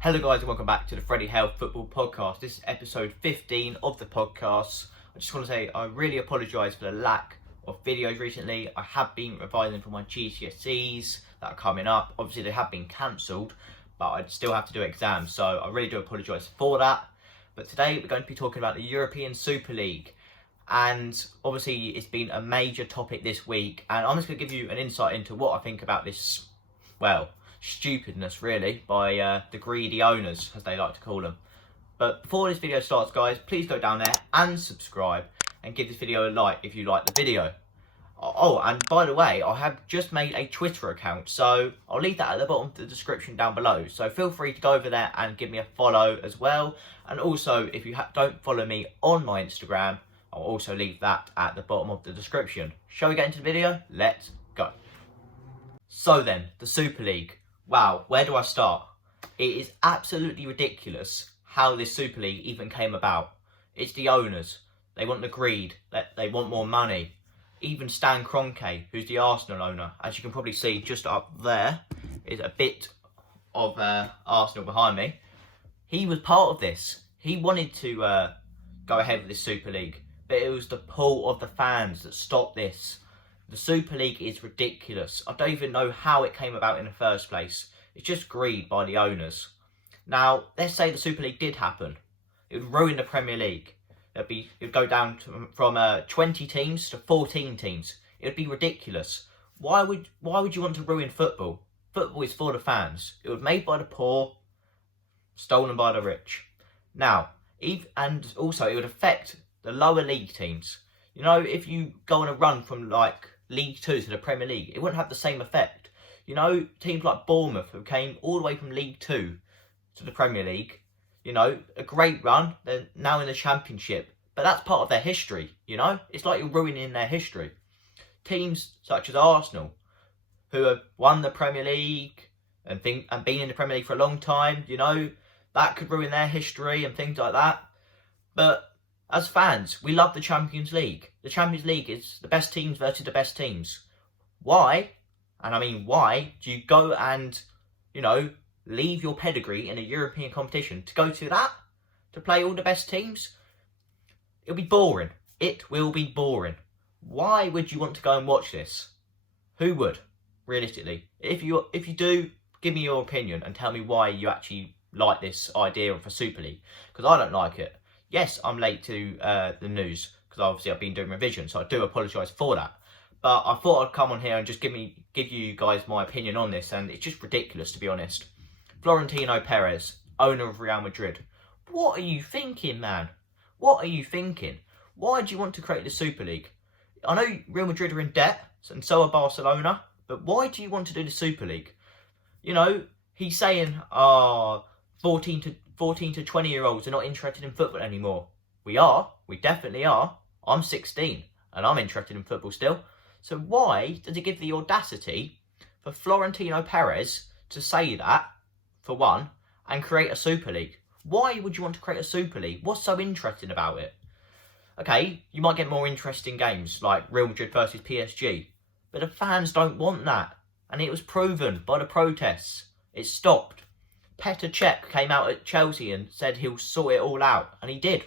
Hello guys and welcome back to the Freddie Health Football Podcast. This is episode 15 of the podcast. I just want to say I really apologise for the lack of videos recently. I have been revising for my GCSEs that are coming up. Obviously they have been cancelled, but I still have to do exams, so I really do apologise for that. But today we're going to be talking about the European Super League. And obviously it's been a major topic this week, and I'm just going to give you an insight into what I think about this, stupidness really, by the greedy owners, as they like to call them. But before this video starts, guys, please go down there and subscribe and give this video a like if you like the video. Oh, and by the way, I have just made a Twitter account, so I'll leave that at the bottom of the description down below. So feel free to go over there and give me a follow as well. And also, if you don't follow me on my Instagram, I'll also leave that at the bottom of the description. Shall we get into the video? Let's go. So then, the Super League. Wow, where do I start? It is absolutely ridiculous how this Super League even came about. It's the owners. They want the greed. They want more money. Even Stan Kroenke, who's the Arsenal owner, as you can probably see just up there, is a bit of Arsenal behind me. He was part of this. He wanted to go ahead with this Super League, but it was the pull of the fans that stopped this. The Super League is ridiculous. I don't even know how it came about in the first place. It's just greed by the owners. Now, let's say the Super League did happen. It would ruin the Premier League. It would go down from 20 teams to 14 teams. It would be ridiculous. Why would you want to ruin football? Football is for the fans. It was made by the poor, stolen by the rich. Now, and also it would affect the lower league teams. You know, if you go on a run from like League 2 to the Premier League, it wouldn't have the same effect. You know, teams like Bournemouth, who came all the way from League 2 to the Premier League, you know, a great run, they're now in the Championship. But that's part of their history, you know? It's like you're ruining their history. Teams such as Arsenal, who have won the Premier League and been in the Premier League for a long time, you know, that could ruin their history and things like that. But as fans, we love the Champions League. The Champions League is the best teams versus the best teams. Why, and I mean why, do you go and, you know, leave your pedigree in a European competition to go to that? To play all the best teams? It'll be boring. It will be boring. Why would you want to go and watch this? Who would, realistically? If you do, give me your opinion and tell me why you actually like this idea of a Super League. Because I don't like it. Yes, I'm late to the news because obviously I've been doing revision, so I do apologise for that. But I thought I'd come on here and just give you guys my opinion on this, and it's just ridiculous, to be honest. Florentino Perez, owner of Real Madrid. What are you thinking, man? What are you thinking? Why do you want to create the Super League? I know Real Madrid are in debt, and so are Barcelona, but why do you want to do the Super League? You know, he's saying, 14 to 20-year-olds are not interested in football anymore. We definitely are. I'm 16 and I'm interested in football still. So why does it give the audacity for Florentino Perez to say that, for one, and create a Super League? Why would you want to create a Super League? What's so interesting about it? Okay, you might get more interesting games like Real Madrid versus PSG, but the fans don't want that. And it was proven by the protests. It stopped. Petr Cech came out at Chelsea and said he'll sort it all out, and he did.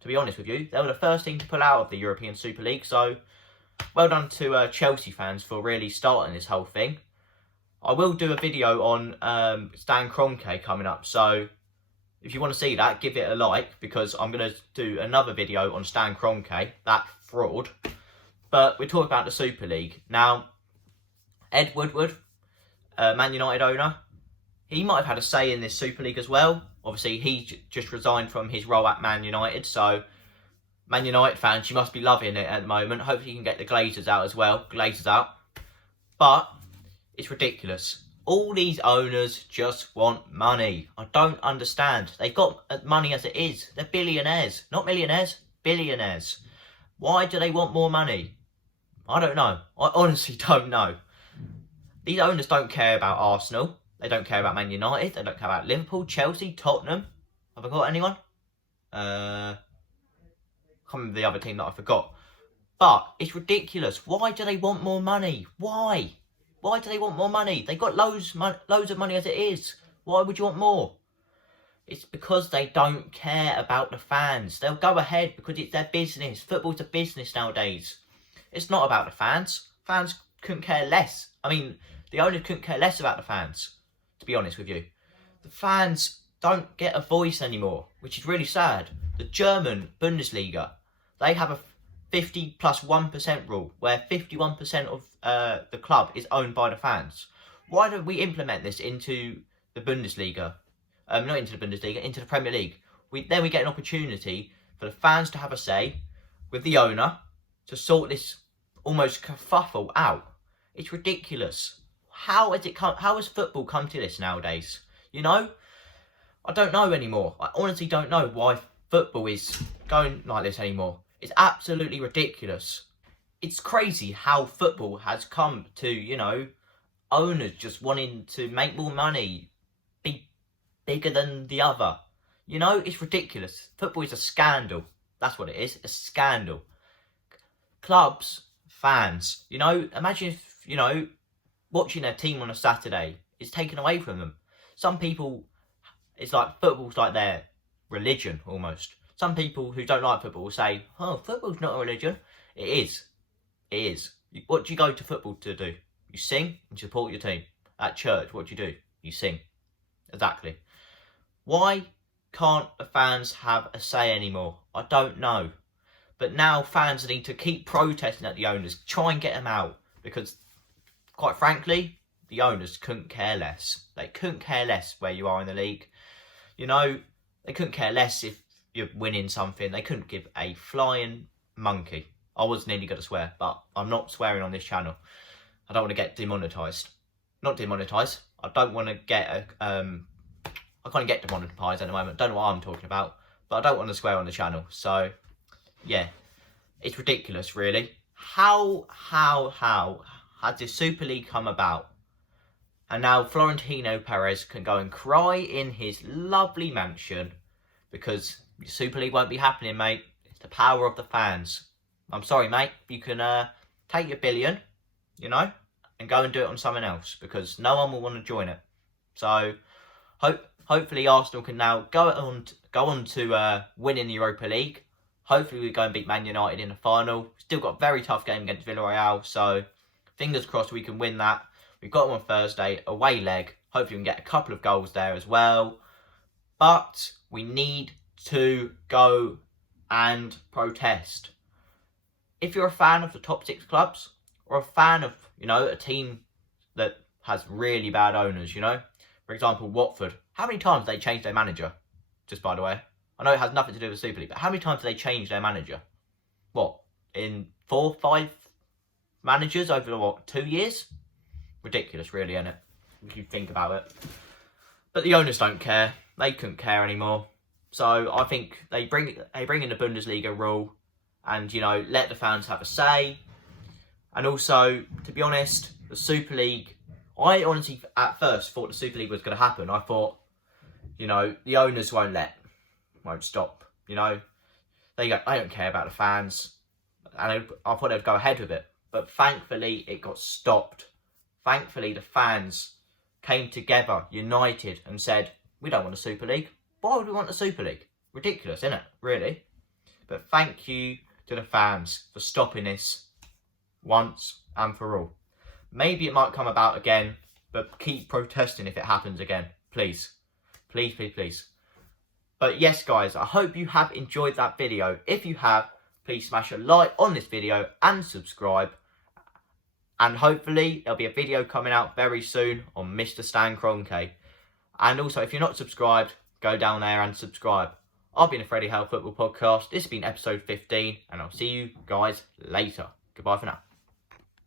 To be honest with you, they were the first team to pull out of the European Super League, so well done to Chelsea fans for really starting this whole thing. I will do a video on Stan Kroenke coming up, so if you want to see that, give it a like, because I'm going to do another video on Stan Kroenke, that fraud. But we're talking about the Super League. Now, Ed Woodward, Man United owner, he might have had a say in this Super League as well. Obviously, he just resigned from his role at Man United. So, Man United fans, you must be loving it at the moment. Hopefully, you can get the Glazers out as well. Glazers out. But, it's ridiculous. All these owners just want money. I don't understand. They've got money as it is. They're billionaires. Not millionaires. Billionaires. Why do they want more money? I don't know. I honestly don't know. These owners don't care about Arsenal. They don't care about Man United. They don't care about Liverpool, Chelsea, Tottenham. Have I got anyone? I can't remember the other team that I forgot. But it's ridiculous. Why do they want more money? Why? Why do they want more money? They've got loads of money as it is. Why would you want more? It's because they don't care about the fans. They'll go ahead because it's their business. Football's a business nowadays. It's not about the fans. Fans couldn't care less. I mean, the owners couldn't care less about the fans, to be honest with you. The fans don't get a voice anymore, which is really sad. The German Bundesliga, they have a 50 plus 1% rule, where 51% of the club is owned by the fans. Why don't we implement this into the Bundesliga? Not into the Bundesliga, into the Premier League. Then we get an opportunity for the fans to have a say with the owner to sort this almost kerfuffle out. It's ridiculous. How has football come to this nowadays? You know? I don't know anymore. I honestly don't know why football is going like this anymore. It's absolutely ridiculous. It's crazy how football has come to, you know, owners just wanting to make more money, be bigger than the other. You know, it's ridiculous. Football is a scandal. That's what it is, a scandal. Clubs, fans, you know, imagine if, you know, watching their team on a Saturday is taken away from them. Some people, it's like football's like their religion almost. Some people who don't like football will say, oh, football's not a religion. It is. It is. What do you go to football to do? You sing and support your team. At church, what do you do? You sing. Exactly. Why can't the fans have a say anymore? I don't know. But now fans need to keep protesting at the owners, try and get them out. Because, quite frankly, the owners couldn't care less. They couldn't care less where you are in the league. You know, they couldn't care less if you're winning something. They couldn't give a flying monkey. I was nearly going to swear, but I'm not swearing on this channel. I don't want to get demonetised. Not demonetised. I don't want to get I can't get demonetised at the moment. Don't know what I'm talking about. But I don't want to swear on the channel. So, yeah. It's ridiculous, really. How has this Super League come about? And now Florentino Perez can go and cry in his lovely mansion because the Super League won't be happening, mate. It's the power of the fans. I'm sorry, mate. You can take your billion, you know, and go and do it on someone else because no one will want to join it. So, hopefully Arsenal can now go on to winning the Europa League. Hopefully we go and beat Man United in the final. Still got a very tough game against Villarreal, so fingers crossed we can win that. We've got them on Thursday, away leg. Hopefully we can get a couple of goals there as well. But we need to go and protest. If you're a fan of the top 6 clubs, or a fan of, you know, a team that has really bad owners, you know. For example, Watford. How many times have they changed their manager? Just by the way. I know it has nothing to do with Super League, but how many times have they changed their manager? What? In 4, 5 managers over, what, 2 years? Ridiculous, really, isn't it? If you think about it. But the owners don't care. They couldn't care anymore. So I think they bring in the Bundesliga rule and, you know, let the fans have a say. And also, to be honest, the Super League, I honestly at first thought the Super League was going to happen. I thought, you know, the owners won't stop, you know. They don't care about the fans. And I thought they'd go ahead with it. But thankfully, it got stopped. Thankfully, the fans came together, united, and said, we don't want a Super League. Why would we want a Super League? Ridiculous, isn't it? Really? But thank you to the fans for stopping this once and for all. Maybe it might come about again, but keep protesting if it happens again. Please. Please, please, please. But yes, guys, I hope you have enjoyed that video. If you have, please smash a like on this video and subscribe. And hopefully there'll be a video coming out very soon on Mr. Stan Kroenke. And also, if you're not subscribed, go down there and subscribe. I've been a Freddie Howe Football Podcast. This has been episode 15, and I'll see you guys later. Goodbye for now.